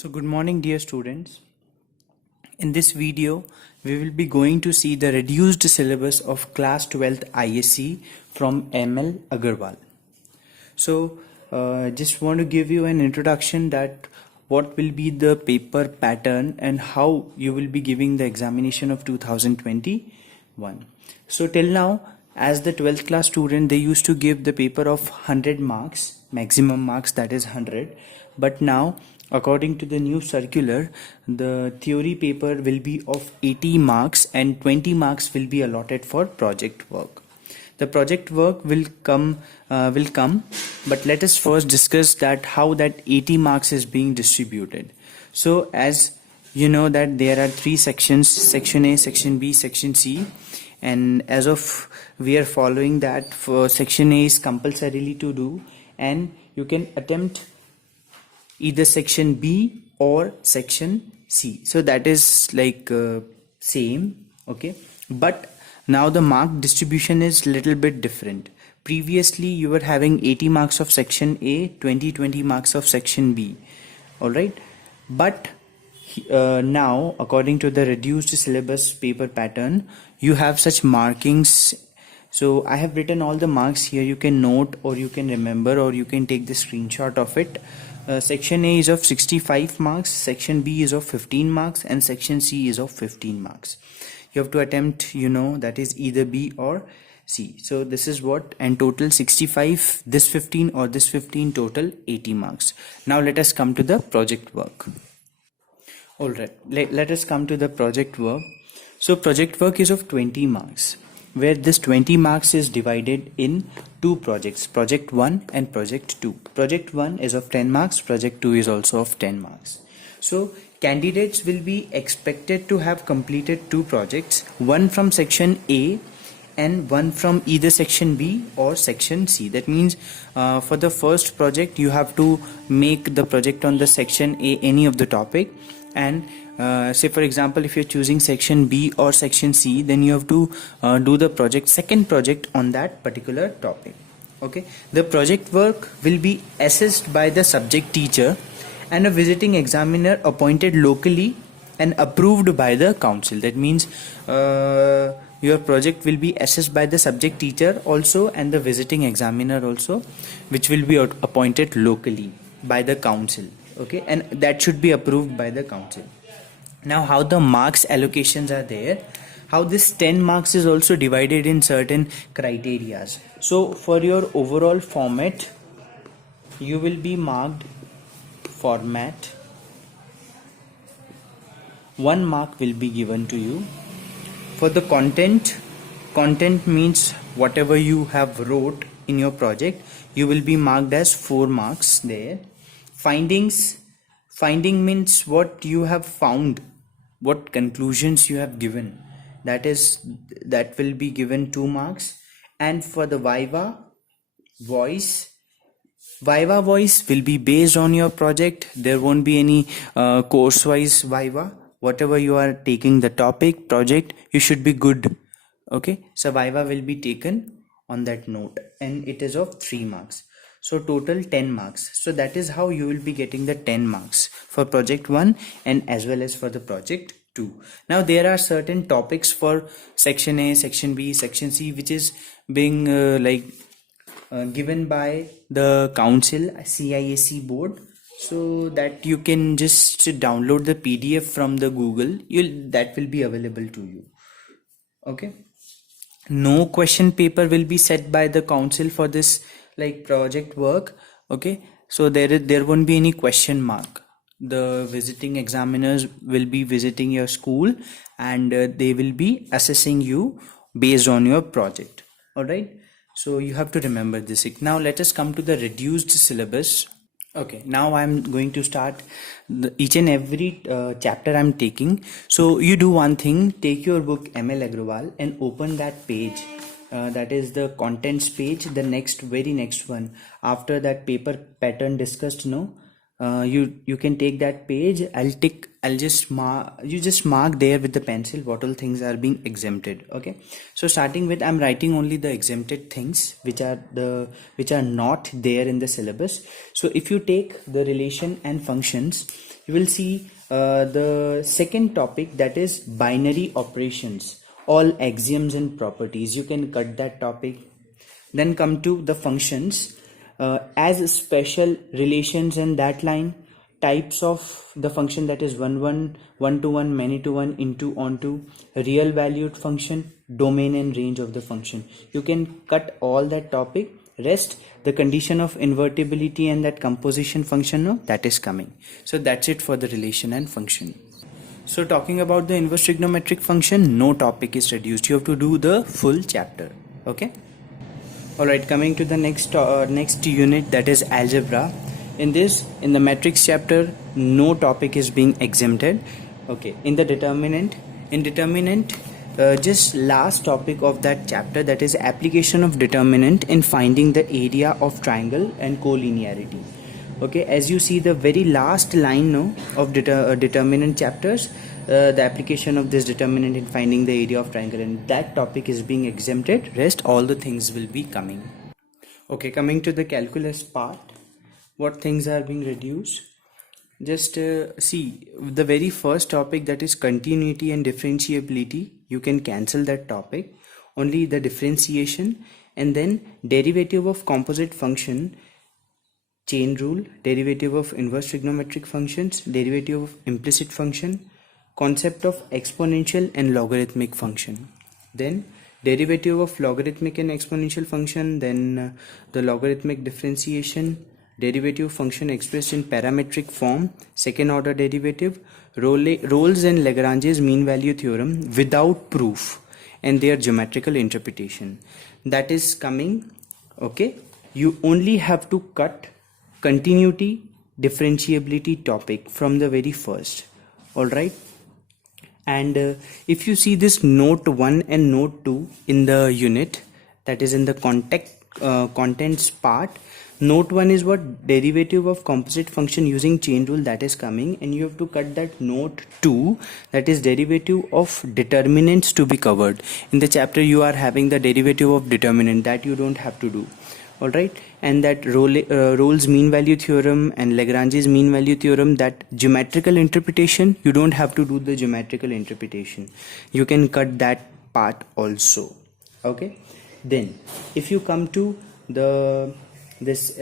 So good morning dear students. In this video we will be going to see the reduced syllabus of class 12th ISC from ML Agarwal. So just want to give you an introduction that what will be the paper pattern and how you will be giving the examination of 2021. So till now, as the 12th class student, they used to give the paper of 100 marks, maximum marks, that is 100. But now, according to the new circular, the theory paper will be of 80 marks and 20 marks will be allotted for project work. The project work will come, but let us first discuss that how that 80 marks is being distributed. So as you know that there are three sections, section A, section B, section C, and as of we are following that for section A is compulsorily to do, and you can attempt either section B or section C. So that is like same, okay, but now the mark distribution is little bit different. Previously you were having 80 marks of section A, 20 marks of section B, all right, but now according to the reduced syllabus paper pattern you have such markings. So I have written all the marks here. You can note or you can remember or you can take the screenshot of it. Section A is of 65 marks, section B is of 15 marks, and section C is of 15 marks. You have to attempt, that is either B or C. So this is what, and total 65, this 15 or this 15, total 80 marks. Now let us come to the project work. All right, let us come to the project work. So project work is of 20 marks, where this 20 marks is divided in two projects, project 1 and project 2. Project 1 is of 10 marks, project 2 is also of 10 marks. So candidates will be expected to have completed two projects, one from section A and one from either section B or section C. That means for the first project you have to make the project on the section A, any of the topic, and say for example if you're choosing section B or section C, then you have to do the second project on that particular topic. Okay, the project work will be assessed by the subject teacher and a visiting examiner appointed locally and approved by the council. That means your project will be assessed by the subject teacher also and the visiting examiner also, which will be appointed locally by the council. Okay, and that should be approved by the council. Now how the marks allocations are there, how this 10 marks is also divided in certain criterias. So for your overall format you will be marked format, 1 mark will be given to you. For the content means whatever you have wrote in your project, you will be marked as 4 marks there. Finding means what you have found, what conclusions you have given, that will be given 2 marks. And for the viva voice will be based on your project. There won't be any course wise viva. Whatever you are taking the topic project, you should be good. Okay, so viva will be taken on that note and it is of 3 marks. So total 10 marks. So that is how you will be getting the 10 marks for project 1 and as well as for the project 2. Now there are certain topics for section A, section B, section C, which is being given by the council, CIAC board, so that you can just download the PDF from the Google. That will be available to you. Okay, no question paper will be set by the council for this project work. Okay, so there won't be any question mark. The visiting examiners will be visiting your school and they will be assessing you based on your project. All right, so you have to remember this. Now let us come to the reduced syllabus. Okay, now I'm going to start each and every chapter I'm taking. So you do one thing, take your book ML Agarwal and open that page. That is the contents page, the very next one after that paper pattern discussed. You can take that page. I'll you just mark there with the pencil what all things are being exempted. Okay, so starting with, I'm writing only the exempted things which are not there in the syllabus. So if you take the relation and functions, you will see the second topic, that is binary operations, all axioms and properties. You can cut that topic. Then come to the functions, as special relations in that line, types of the function, that is one to one, many to one, into, onto, real valued function, domain and range of the function. You can cut all that topic. Rest, the condition of invertibility and that composition function, no, that is coming. So that's it for the relation and function. So talking about the inverse trigonometric function, no topic is reduced. You have to do the full chapter. Okay. Alright, coming to the next unit, that is algebra. In the matrix chapter, no topic is being exempted. Okay, in determinant, just last topic of that chapter, that is application of determinant in finding the area of triangle and collinearity. Okay, as you see the very last line of determinant chapters, the application of this determinant in finding the area of triangle, and that topic is being exempted. Rest all the things will be coming. Okay, coming to the calculus part, what things are being reduced? Just see the very first topic, that is continuity and differentiability. You can cancel that topic. Only the differentiation, and then derivative of composite function, chain rule, derivative of inverse trigonometric functions, derivative of implicit function, concept of exponential and logarithmic function, then derivative of logarithmic and exponential function, then the logarithmic differentiation, derivative function expressed in parametric form, second order derivative, Rolle's and Lagrange's mean value theorem without proof, and their geometrical interpretation. That is coming. Okay, you only have to cut continuity, differentiability topic from the very first. All right. And if you see this note 1 and note 2 in the unit, that is in the contents part, note 1 is what? Derivative of composite function using chain rule, that is coming, and you have to cut that note 2, that is derivative of determinants to be covered. In the chapter you are having the derivative of determinant, that you don't have to do. Alright, and that Rolle's mean value theorem and Lagrange's mean value theorem, that geometrical interpretation, you don't have to do the geometrical interpretation. You can cut that part also. Okay, then if you come to this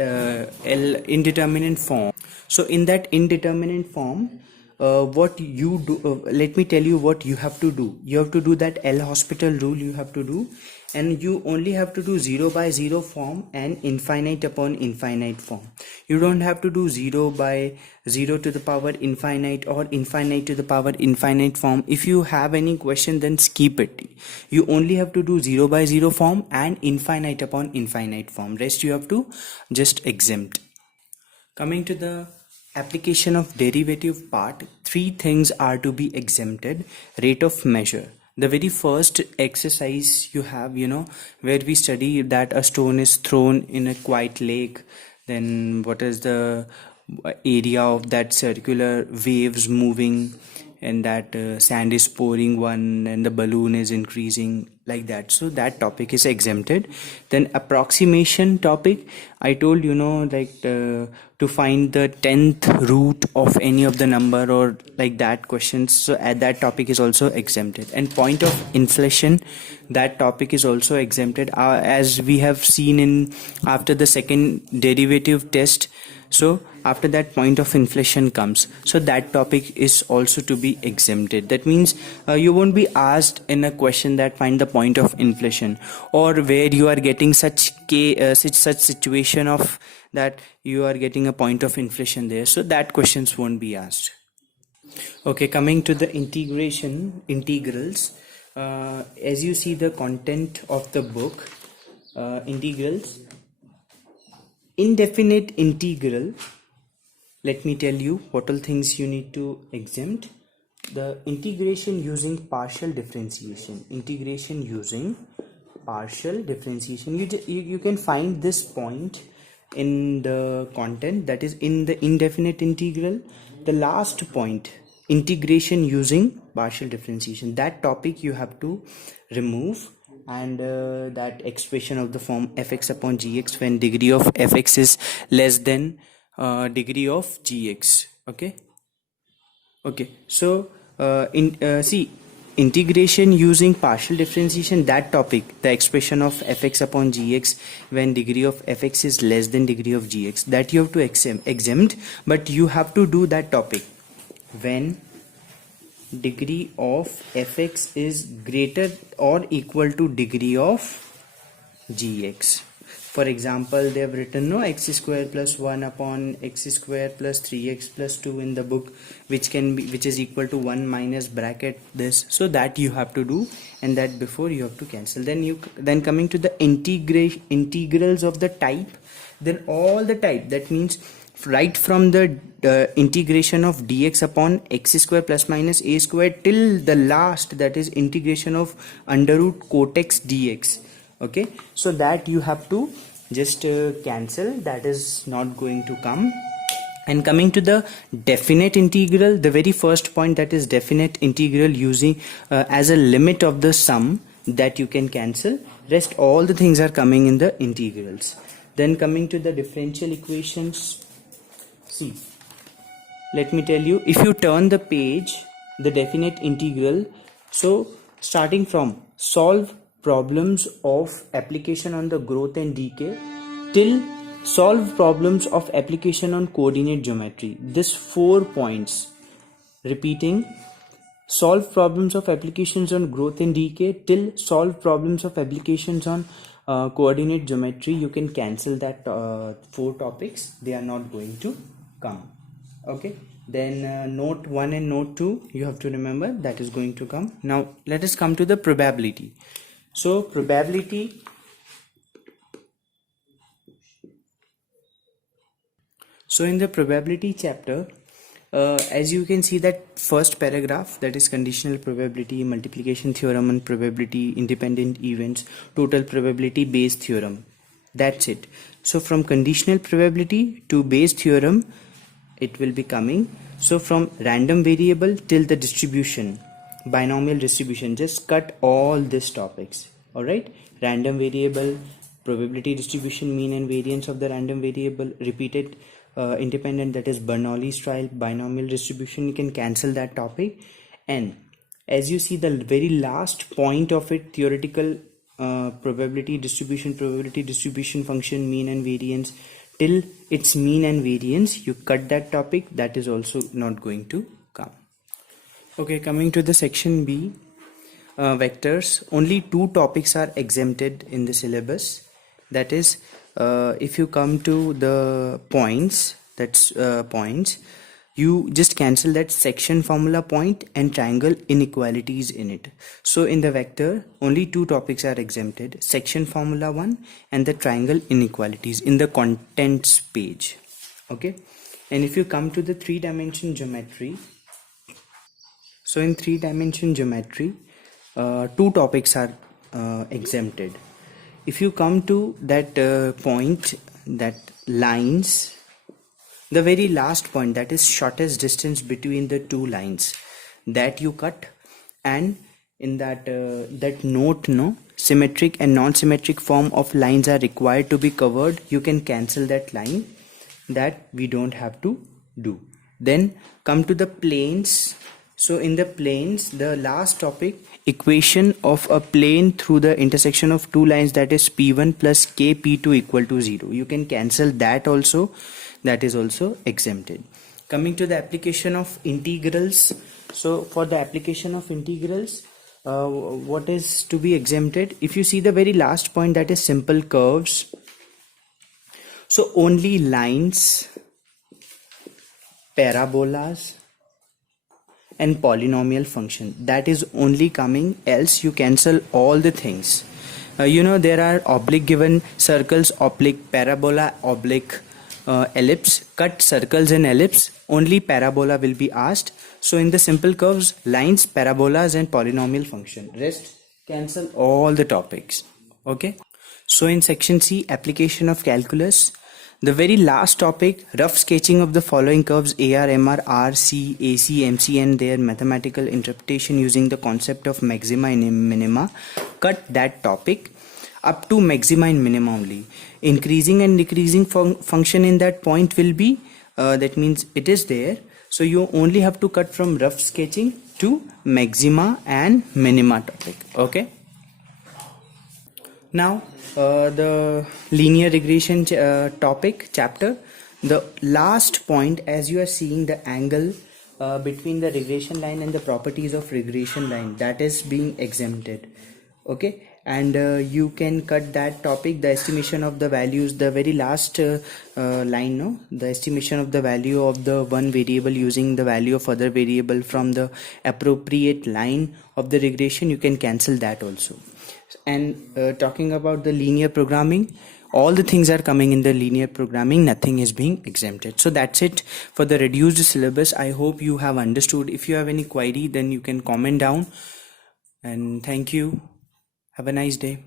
indeterminate form, so in that indeterminate form, what you do, let me tell you what you have to do. You have to do that L'Hospital rule, you have to do, and you only have to do 0 by 0 form and infinite upon infinite form. You don't have to do 0 by 0 to the power infinite or infinite to the power infinite form. If you have any question, then skip it. You only have to do 0 by 0 form and infinite upon infinite form. Rest you have to just exempt. Coming to the application of derivative part, 3 things are to be exempted. Rate of measure. The very first exercise you have, where we study that a stone is thrown in a quiet lake, then what is the area of that circular waves moving, and that sand is pouring one and the balloon is increasing, like that. So that topic is exempted. Then approximation topic, I told to find the 10th root of any of the number or like that questions, so that topic is also exempted. And point of inflation, that topic is also exempted, as we have seen in after the second derivative test. So after that, point of inflation comes, so that topic is also to be exempted. That means you won't be asked in a question that find the point of inflation, or where you are getting such situation of that you are getting a point of inflation there, so that questions won't be asked. Okay, coming to the integrals, as you see the content of the book, integrals, indefinite integral, let me tell you what all things you need to exempt. The integration using partial differentiation, you can find this point in the content, that is in the indefinite integral. The last point integration using partial differentiation. That topic you have to remove, and that expression of the form fx upon gx when degree of fx is less than degree of gx. Okay, so see, integration using partial differentiation, that topic, the expression of fx upon gx when degree of fx is less than degree of gx, that you have to exempt, but you have to do that topic when degree of fx is greater or equal to degree of gx. For example, they have written no x square plus 1 upon x square plus 3x plus 2 in the book, which is equal to 1 minus bracket this. So that you have to do, and that before you have to cancel. Then coming to the integrals of the type, then all the type, that means right from the integration of dx upon x square plus minus a square till the last, that is integration of under root cotex dx. Okay, so that you have to just cancel, that is not going to come. And coming to the definite integral, the very first point, that is definite integral using as a limit of the sum, that you can cancel. Rest all the things are coming in the integrals. Then coming to the differential equations, see, let me tell you, if you turn the page, the definite integral, so starting from solve problems of application on the growth and decay till solve problems of application on coordinate geometry, this 4 points, repeating, solve problems of applications on growth and decay till solve problems of applications on coordinate geometry, you can cancel that 4 topics, they are not going to come. Okay, then note 1 and note 2 you have to remember, that is going to come. Now let us come to the probability. So probability, so in the probability chapter, as you can see that first paragraph, that is conditional probability, multiplication theorem and probability, independent events, total probability, Bayes theorem, that's it. So from conditional probability to Bayes theorem it will be coming. So from random variable till the distribution, binomial distribution, just cut all these topics. All right, random variable, probability distribution, mean and variance of the random variable, repeated independent, that is Bernoulli's trial, binomial distribution, you can cancel that topic. And as you see the very last point of it, theoretical probability distribution function, mean and variance, till its mean and variance, you cut that topic, that is also not going to come. Okay, coming to the section B, vectors, only 2 topics are exempted in the syllabus, that is if you come to the points, that's points, you just cancel that section formula point and triangle inequalities in it. So in the vector only 2 topics are exempted, section formula 1 and the triangle inequalities in the contents page. Okay, and if you come to the 3-dimension geometry, so in 3-dimension geometry 2 topics are exempted. If you come to that point, that lines, the very last point, that is shortest distance between the 2 lines, that you cut. And in that note, no, symmetric and non-symmetric form of lines are required to be covered, you can cancel that line, that we don't have to do. Then come to the planes. So in the planes, the last topic, equation of a plane through the intersection of 2 lines, that is P1 plus K P2 equal to 0. You can cancel that also, that is also exempted. Coming to the application of integrals. So for the application of integrals, what is to be exempted? If you see the very last point, that is simple curves. So only lines, parabolas and polynomial function, that is only coming, else you cancel all the things. You know, there are oblique given, circles, oblique, parabola, oblique, ellipse, cut circles and ellipse, only parabola will be asked. So in the simple curves, lines, parabolas and polynomial function, rest cancel all the topics. Okay, so in section C, application of calculus, The very last topic, rough sketching of the following curves AR, MR, RC, AC, MC and their mathematical interpretation using the concept of maxima and minima. Cut that topic up to maxima and minima only. Increasing and decreasing function in that point will be, that means it is there. So you only have to cut from rough sketching to maxima and minima topic. Okay. Now the linear regression topic chapter, the last point, as you are seeing the angle between the regression line and the properties of regression line, that is being exempted. Okay, and you can cut that topic, the estimation of the values, the very last line, no, the estimation of the value of the one variable using the value of other variable from the appropriate line of the regression, you can cancel that also. And talking about the linear programming, all the things are coming in the linear programming, nothing is being exempted. So that's it for the reduced syllabus. I hope you have understood. If you have any query, then you can comment down. And thank you. Have a nice day.